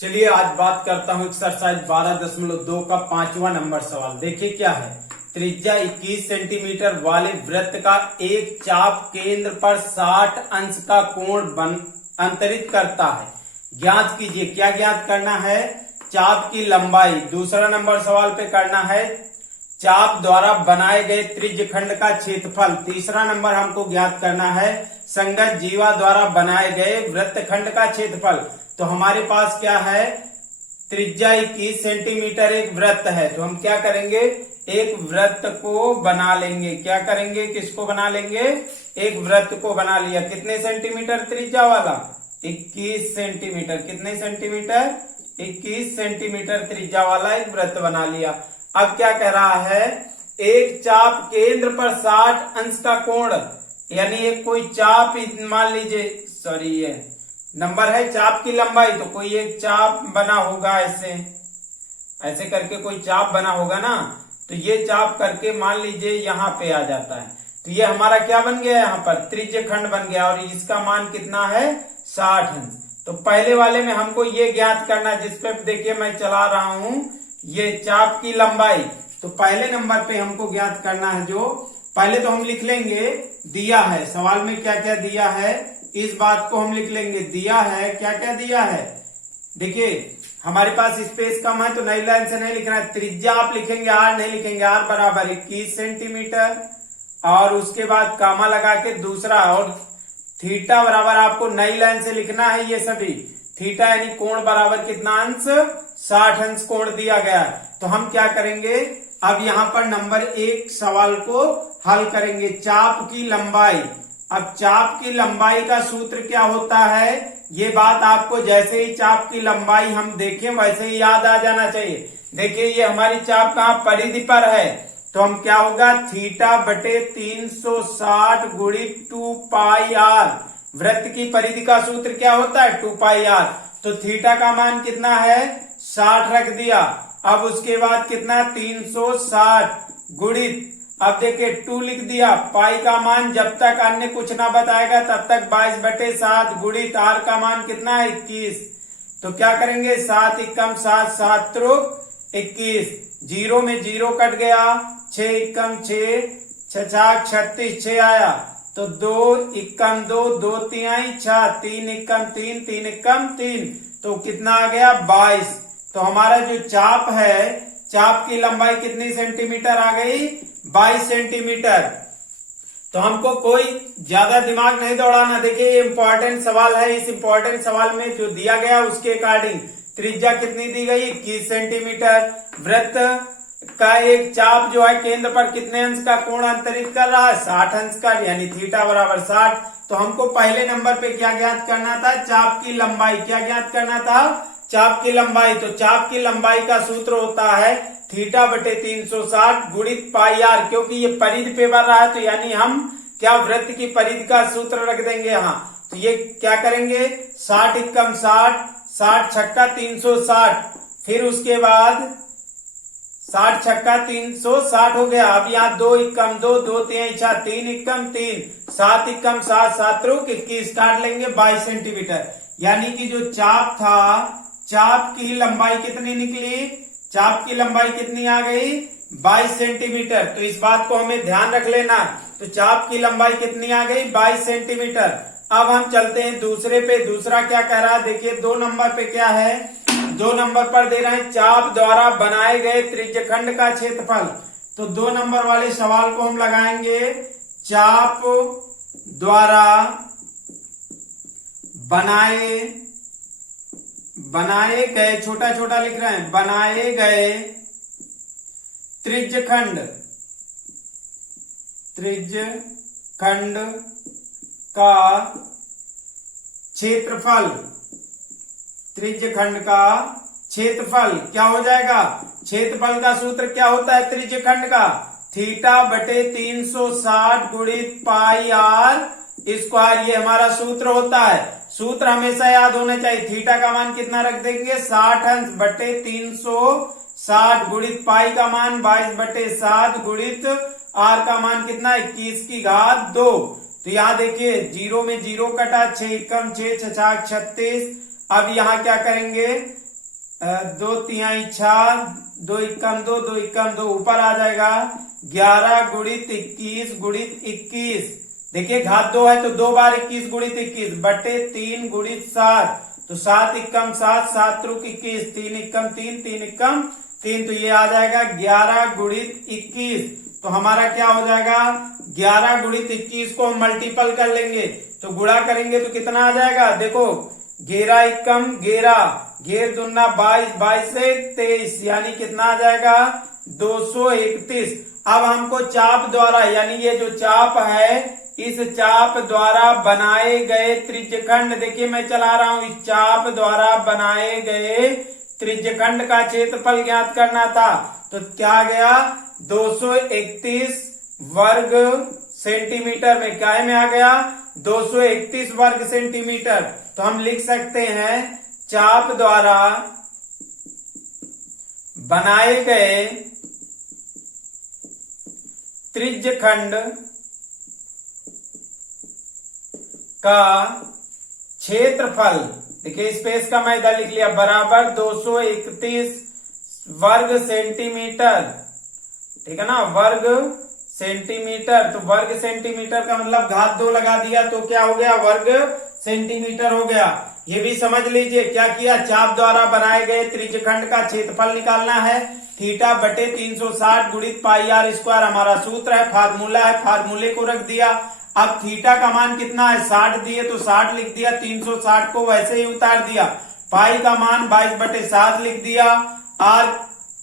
चलिए आज बात करता हूं एक्सरसाइज 12.2 का 5वां नंबर सवाल। देखिए क्या है। त्रिज्या 21 सेंटीमीटर वाले वृत्त का एक चाप केंद्र पर 60 अंश का कोण अंतरित करता है। ज्ञात कीजिए। क्या ज्ञात करना है? चाप की लंबाई। दूसरा नंबर सवाल पे करना है चाप द्वारा बनाए गए त्रिज्य खंड का क्षेत्रफल। तीसरा नंबर हमको ज्ञात करना है संगत जीवा द्वारा बनाए गए वृत्त खंड का क्षेत्रफल। तो हमारे पास क्या है? त्रिज्या 21 सेंटीमीटर एक वृत्त है, तो हम क्या करेंगे? एक वृत्त को बना लेंगे। क्या करेंगे? किसको बना लेंगे? एक वृत्त को बना लिया। कितने सेंटीमीटर त्रिज्या वाला? 21 सेंटीमीटर। कितने सेंटीमीटर? 21 सेंटीमीटर त्रिज्या वाला एक वृत्त बना लिया। अब क्या कह रहा है? एक चाप केंद्र पर 60 अंश का कोण, यानी एक कोई चाप मान लीजिए, सॉरी ये नंबर है चाप की लंबाई, तो कोई एक चाप बना होगा, ऐसे करके कोई चाप बना होगा ना। तो ये चाप करके मान लीजिए यहाँ पे आ जाता है, तो ये हमारा क्या बन गया? यहाँ पर त्रिज्य खंड बन गया और इसका मान कितना है? 60 अंश। तो पहले वाले में हमको ये ज्ञात करना, जिसपे देखिए मैं चला रहा हूं, ये चाप की लंबाई। तो पहले नंबर पे हमको ज्ञात करना है, जो पहले तो हम लिख लेंगे दिया है सवाल में क्या क्या दिया है, इस बात को हम लिख लेंगे। दिया है, क्या क्या दिया है? देखिए हमारे पास स्पेस कम है तो नई लाइन से नहीं लिखना है। त्रिज्या आप लिखेंगे, आर नहीं लिखेंगे। आर बराबर 21 सेंटीमीटर और उसके बाद कामा लगा के दूसरा, और थीटा बराबर आपको नई लाइन से लिखना है ये सभी। थीटा यानी कोण बराबर कितना अंश? 60 अंश कोण दिया गया है। तो हम क्या करेंगे? अब यहाँ पर नंबर 1 सवाल को हल करेंगे। चाप की लंबाई। अब चाप की लंबाई का सूत्र क्या होता है? ये बात आपको जैसे ही चाप की लंबाई हम देखें वैसे ही याद आ जाना चाहिए। देखिए ये हमारी चाप कहाँ? परिधि पर है, तो हम क्या होगा? थीटा बटे 360 गुणित 2 पाई आर। वृत्त की परिधि का सूत्र क्या होता है? 2 पाई आर। तो थीटा का मान कितना है? 60 रख दिया। अब उसके बाद कितना? 360 गुणित, अब देखिए 2 लिख दिया। पाई का मान जब तक अन्य कुछ ना बताएगा तब तक 22/7 गुणित आर का मान कितना है? 21। तो क्या करेंगे? 7 एकम 7, 7 त्रिक 21। जीरो में जीरो कट गया, 6 एकम 6, 6 36, 6 आया। तो 2 एकम 2, 2 तिहाई 6, 3 एकम 3, 3 एकम 3, तो कितना आ गया? 22। तो हमारा जो चाप है, चाप की लंबाई कितनी सेंटीमीटर आ गई? 22 सेंटीमीटर। तो हमको कोई ज्यादा दिमाग नहीं दौड़ाना। देखिए ये इंपॉर्टेंट सवाल है। इस इंपॉर्टेंट सवाल में जो दिया गया उसके अकॉर्डिंग त्रिज्या कितनी दी गई? 21 सेंटीमीटर। वृत्त का एक चाप जो है केंद्र पर कितने अंश का कोण अंतरित कर रहा है? 60 अंश का, यानी थीटा बराबर 60। तो हमको पहले नंबर पे क्या ज्ञात करना था? चाप की लंबाई। क्या ज्ञात करना था? चाप की लंबाई। तो चाप की लंबाई का सूत्र होता है थीटा बटे 360 गुणित पाई आर। क्योंकि ये परिधि पे बन रहा है तो यानी हम क्या वृत्त की परिधि का सूत्र रख देंगे यहाँ। तो ये क्या करेंगे? 60 एकम 60, 60 छक्का 360, फिर उसके बाद 60 छक्का 360 हो गया। अब यहाँ 2 एकम 2, 2 तिहाई 6, 3 एकम 3, 7 एकम 7, 7 त्रिक 21, काट लेंगे 22 सेंटीमीटर। यानी कि जो चाप था, चाप की लंबाई कितनी निकली? चाप की लंबाई कितनी आ गई? 22 सेंटीमीटर। तो इस बात को हमें ध्यान रख लेना। तो चाप की लंबाई कितनी आ गई? 22 सेंटीमीटर। अब हम चलते हैं दूसरे पे। दूसरा क्या कह रहा है? देखिए 2 नंबर पे क्या है? 2 नंबर पर दे रहे हैं चाप द्वारा बनाए गए त्रिज्यखंड का क्षेत्रफल। तो 2 नंबर वाले सवाल को हम लगाएंगे चाप द्वारा बनाए गए, छोटा छोटा लिख रहे हैं, बनाए गए त्रिज्यखंड का क्षेत्रफल। त्रिज्यखंड का क्षेत्रफल क्या हो जाएगा? क्षेत्रफल का सूत्र क्या होता है त्रिज्यखंड का? थीटा बटे 360 गुणित पाई आर स्क्वायर। ये हमारा सूत्र होता है। सूत्र हमेशा याद होना चाहिए। थीटा का मान कितना रख देंगे? 60 अंश बटे 360 गुणित पाई का मान 22/7 गुणित आर का मान कितना? 21 की घात 2। तो यहाँ देखिए जीरो में जीरो कटा, 6 एकम 6, 6 36। अब यहाँ क्या करेंगे? दो तिहाई 6, दो इक्कम 2, दो इक्कम 2, ऊपर आ जाएगा 11 गुणित 21 गुणित 21। देखिए घात 2 है तो 2 बार 21 गुणित 21 बटे 3 गुणित 7, तो 7 इक्कम 7, 7 त्रुक 21, 3 इक्कम 3, 3 इक्कम 3, तो ये आ जाएगा 11 गुणित 21। तो हमारा क्या हो जाएगा 11 गुणित 21 को हम मल्टीपल कर लेंगे तो गुणा करेंगे तो कितना आ जाएगा, देखो 11 इक्कम 11, 11 दूना 22, 22 से 23, यानी कितना आ जाएगा 231। अब हमको चाप द्वारा, यानी ये जो चाप है इस चाप द्वारा बनाए गए त्रिज्यखंड, देखिए मैं चला रहा हूं, इस चाप द्वारा बनाए गए त्रिज्यखंड का क्षेत्रफल ज्ञात करना था। तो क्या गया 231 वर्ग सेंटीमीटर में, क्या में आ गया 231 वर्ग सेंटीमीटर। तो हम लिख सकते हैं चाप द्वारा बनाए गए त्रिज्यखंड का क्षेत्रफल, देखिए स्पेस का मैं इधर लिख लिया, बराबर 231 वर्ग सेंटीमीटर, ठीक है ना, वर्ग सेंटीमीटर। तो वर्ग सेंटीमीटर का मतलब घात 2 लगा दिया तो क्या हो गया वर्ग सेंटीमीटर हो गया। ये भी समझ लीजिए क्या किया, चाप द्वारा बनाए गए त्रिज्यखंड का क्षेत्रफल निकालना है, थीटा बटे 360 गुणित पाई आर स्क्वायर हमारा सूत्र है, फार्मूला है, फार्मूले को रख दिया। अब थीटा का मान कितना है 60 दिए तो 60 लिख दिया, 360 को वैसे ही उतार दिया, पाई का मान 22 बटे 7 लिख दिया, आर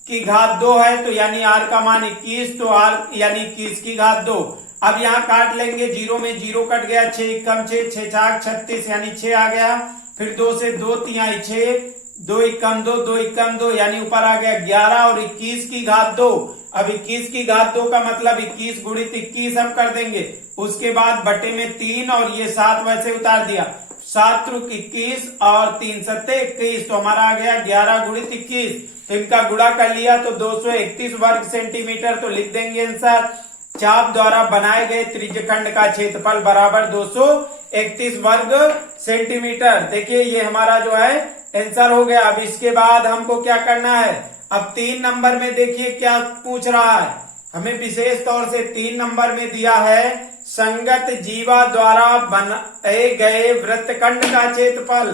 की घात 2 है तो यानी आर का मान 21, तो आर यानी 21 की घात 2। अब यहाँ काट लेंगे, जीरो में जीरो कट गया, 6 इक्कम 6, 6 छाक 36 यानी 6 आ गया, फिर 2 से 2 तिहाई 6, 2 इक्कम 2, 2 इक्कम 2 यानी ऊपर आ गया 11 और 21 की घात 2। अब 21 की घात 2 का मतलब 21 गुणित 21 हम कर देंगे, उसके बाद बटे में 3 और ये 7 वैसे उतार दिया, 7 त्रुक 21 और 3 सत्ते 21, तो हमारा आ गया 11 गुणित 21। तो इनका गुणा कर लिया तो 231 वर्ग सेंटीमीटर, तो लिख देंगे आंसर चाप द्वारा बनाए गए त्रिज्यखंड का क्षेत्रफल बराबर 231 वर्ग सेंटीमीटर। देखिए ये हमारा जो है आंसर हो गया। अब इसके बाद हमको क्या करना है, अब 3 नंबर में देखिए क्या पूछ रहा है, हमें विशेष तौर से 3 नंबर में दिया है संगत जीवा द्वारा बनाए गए वृत्तखंड का क्षेत्रफल।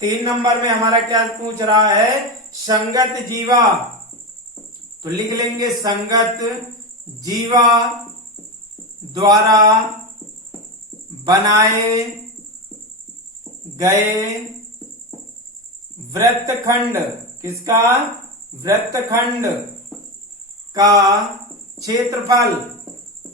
3 नंबर में हमारा क्या पूछ रहा है, संगत जीवा, तो लिख लेंगे संगत जीवा द्वारा बनाए गए वृत्तखंड, किसका, वृत्तखंड का क्षेत्रफल,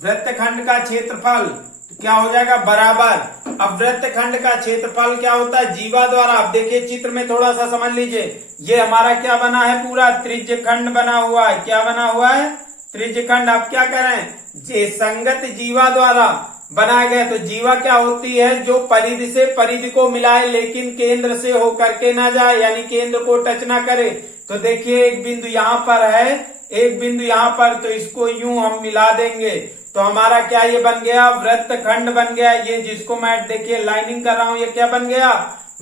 वृत्तखंड का क्षेत्रफल तो क्या हो जाएगा बराबर। अब वृत्तखंड का क्षेत्रफल क्या होता है जीवा द्वारा, अब देखिए चित्र में थोड़ा सा समझ लीजिए, ये हमारा क्या बना है पूरा त्रिज्यखंड बना हुआ है, क्या बना हुआ है त्रिज्यखंड। अब क्या करें, जे संगत जीवा द्वारा बनाया गया, तो जीवा क्या होती है जो परिधि से परिधि को मिलाए लेकिन केंद्र से होकर के ना जाए, यानी केंद्र को टच ना करे। तो देखिए एक बिंदु यहाँ पर है, एक बिंदु यहाँ पर, तो इसको यूं हम मिला देंगे तो हमारा क्या ये बन गया वृत्तखंड बन गया। ये जिसको मैं देखिए लाइनिंग कर रहा हूं ये क्या बन गया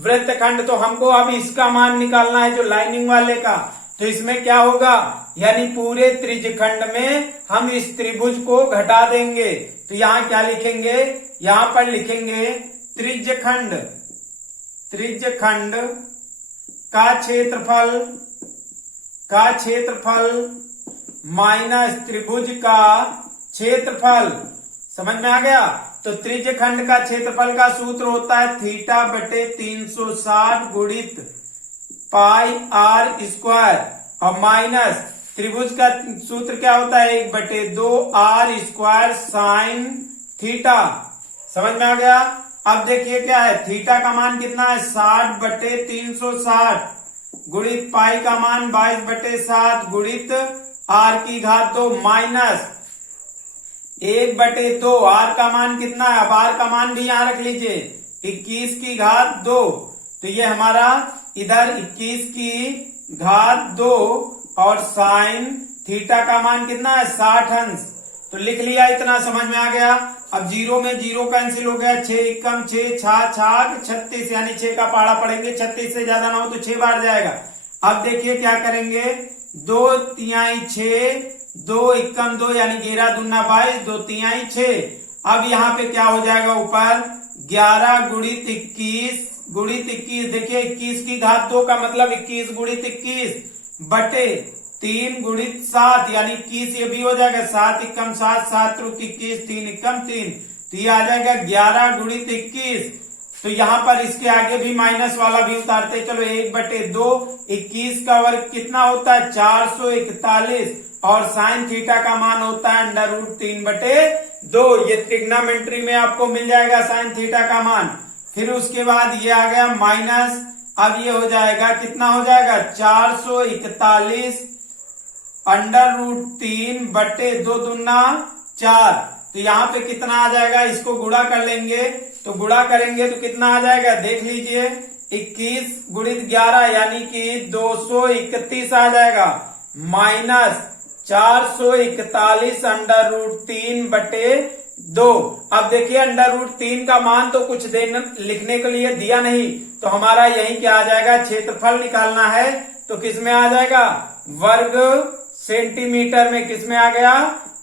वृत्तखंड। तो हमको अब इसका मान निकालना है जो लाइनिंग वाले का, तो इसमें क्या होगा, यानी पूरे त्रिज्यखंड में हम इस त्रिभुज को घटा देंगे। तो यहाँ क्या लिखेंगे, यहाँ पर लिखेंगे त्रिज्यखंड, त्रिज्यखंड का क्षेत्रफल माइनस त्रिभुज का क्षेत्रफल, समझ में आ गया। तो त्रिज्यखंड का क्षेत्रफल का सूत्र होता है थीटा बटे 360 गुणित पाई आर स्क्वायर, और माइनस त्रिभुज का सूत्र क्या होता है 1/2 आर स्क्वायर साइन थीटा, समझ में आ गया। अब देखिए क्या है, थीटा का मान कितना है 60/360 गुणित पाई का मान 22/7 गुणित आर की घात 2 माइनस 1/2, आर का मान कितना है, अब आर का मान भी यहां रख लीजिए 21 की घात 2, तो ये हमारा इधर 21 की घात 2 और साइन थीटा का मान कितना है 60 अंश, तो लिख लिया, इतना समझ में आ गया। अब जीरो में जीरो कैंसिल हो गया, 6 इक्कम 6, 6 छाक 36 यानी 6 का पहाड़ा पड़ेंगे, 36 से ज्यादा ना हो तो 6 बार जाएगा। अब देखिए क्या करेंगे, 2 तिहाई 6, 2 एकम 2 यानी 11 दूना 22, 2 तिहाई 6। अब यहाँ पे क्या हो जाएगा, ऊपर 11 गुणित 21 गुणित 21, देखिए 21 की घात 2 का मतलब 21 गुणित 21 बटे 3 गुणित 7 यानी 21, ये भी हो जाएगा 7 एकम 7, 7 त्रुक 21, 3 एकम 3, तो ये आ जाएगा 11 गुणित 21। तो यहाँ पर इसके आगे भी माइनस वाला भी उतारते, चलो 1/2, 21 का वर्ग कितना होता है 441, और साइन थीटा का मान होता है √3/2। ये ट्रिग्नोमेट्री में आपको मिल जाएगा साइन थीटा का मान। फिर उसके बाद ये आ गया माइनस, अब ये हो जाएगा कितना हो जाएगा 441 √3/2 दूना 4। तो यहाँ पे कितना आ जाएगा, इसको गुणा कर लेंगे, तो गुणा करेंगे तो कितना आ जाएगा, देख लीजिए 21 गुणित 11 यानी कि 231 आ जाएगा, माइनस 441 √3/2। अब देखिए √3 का मान तो कुछ लिखने के लिए दिया नहीं, तो हमारा यही क्या आ जाएगा, क्षेत्रफल निकालना है तो किसमें आ जाएगा, वर्ग सेंटीमीटर में। किसमें आ गया,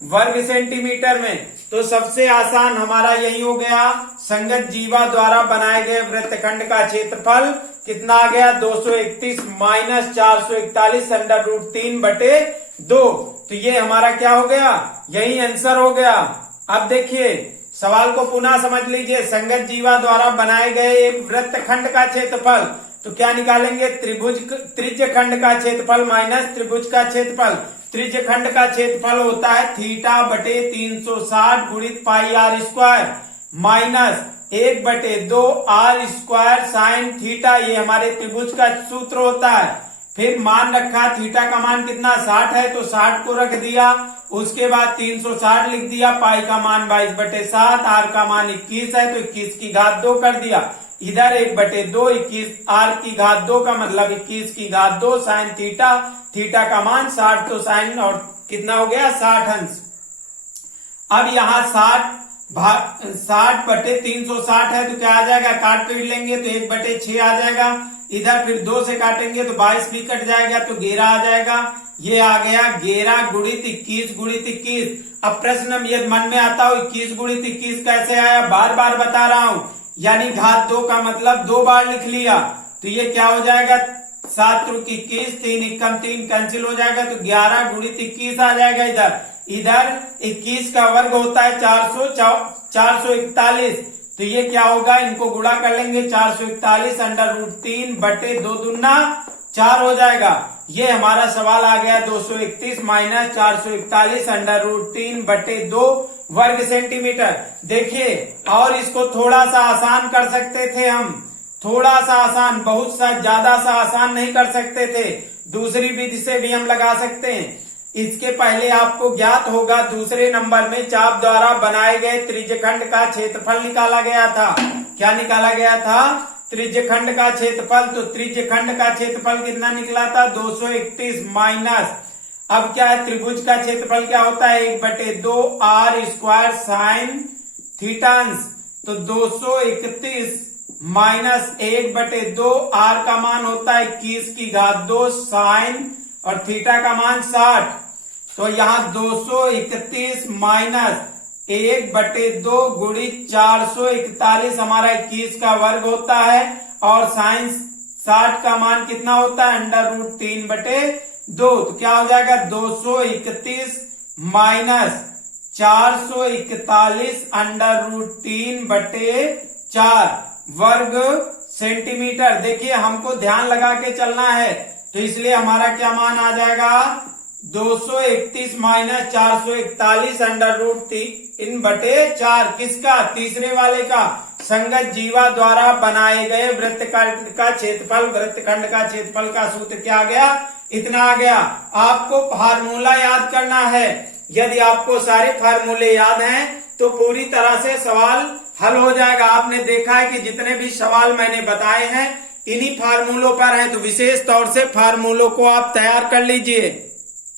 वर्ग सेंटीमीटर में। तो सबसे आसान हमारा यही हो गया, संगत जीवा द्वारा बनाए गए वृत्तखंड का क्षेत्रफल कितना आ गया 231 माइनस 441 √3/2। तो ये हमारा क्या हो गया, यही आंसर हो गया। अब देखिए सवाल को पुनः समझ लीजिए, संगत जीवा द्वारा बनाए गए एक वृत्तखंड का क्षेत्रफल, तो क्या निकालेंगे, त्रिज्य खंड का क्षेत्रफल माइनस त्रिभुज का क्षेत्रफल। त्रिज्य खंड का क्षेत्रफल होता है θ/360 गुणित πr² minus 1/2 r² sine theta, ये हमारे त्रिभुज का सूत्र होता है। फिर मान रखा, थीटा का मान कितना 60 है तो 60 को रख दिया, उसके बाद 360 लिख दिया, पाई का मान 22/7, आर का मान 21 है तो 21 की घात 2 कर दिया, इधर 1/2, 21 आर की घात 2 का मतलब 21 की घात 2 साइन थीटा, थीटा का मान 60, तो साइन और कितना हो गया 60 अंश। अब यहाँ 60/360 है तो क्या आ जाएगा, काट पीट लेंगे तो 1/6 आ जाएगा, इधर फिर 2 से काटेंगे तो 22 भी कट जाएगा तो 11 आ जाएगा। ये आ गया 11 गुणित 21 गुणित 21। अब प्रश्न यदि मन में आता हो 21 गुणित 21 कैसे आया, बार बार बता रहा हूं, यानी घात 2 का मतलब 2 बार लिख लिया, तो ये क्या हो जाएगा 7 त्रुक 21, 3 एकम 3 कैंसिल हो जाएगा, तो 11 गुणित 21 आ जाएगा। इधर 21 का वर्ग होता है 441, तो ये क्या होगा, इनको गुणा कर लेंगे, 441 √3/2 दूना 4 हो जाएगा। ये हमारा सवाल आ गया 231 माइनस 441 √3/2 वर्ग सेंटीमीटर। देखिए और इसको थोड़ा सा आसान कर सकते थे हम, थोड़ा सा आसान, बहुत सा ज्यादा सा आसान नहीं कर सकते थे, दूसरी विधि से भी हम लगा सकते हैं। इसके पहले आपको ज्ञात होगा दूसरे नंबर में चाप द्वारा बनाए गए त्रिज्यखंड का क्षेत्रफल निकाला गया था। क्या निकाला गया था, त्रिज्यखंड का क्षेत्रफल। तो त्रिज्यखंड का क्षेत्रफल कितना निकला था 231 माइनस, अब क्या है त्रिभुज का क्षेत्रफल क्या होता है 1/2 r² साइन थीटांश, तो 231 माइनस 1/2 r का मान होता है 21 की घात 2 साइन और थीटा का मान 60, तो यहाँ 231 माइनस 1/2 गुणित 441 हमारा 21 का वर्ग होता है, और साइन 60 का मान कितना होता है √3/2, तो क्या हो जाएगा 231 माइनस 441 √3/4 वर्ग सेंटीमीटर। देखिए हमको ध्यान लगा के चलना है, तो इसलिए हमारा क्या मान आ जाएगा 231 माइनस 441 √3/4, किसका, तीसरे वाले का, संगत जीवा द्वारा बनाए गए वृत्तखंड का क्षेत्रफल, वृत्तखंड का क्षेत्रफल का सूत्र क्या आ गया, इतना आ गया। आपको फार्मूला याद करना है, यदि आपको सारे फार्मूले याद हैं तो पूरी तरह से सवाल हल हो जाएगा। आपने देखा है कि जितने भी सवाल मैंने बताए हैं इन्हीं फार्मूलों पर हैं, तो विशेष तौर से फार्मूलों को आप तैयार कर लीजिए।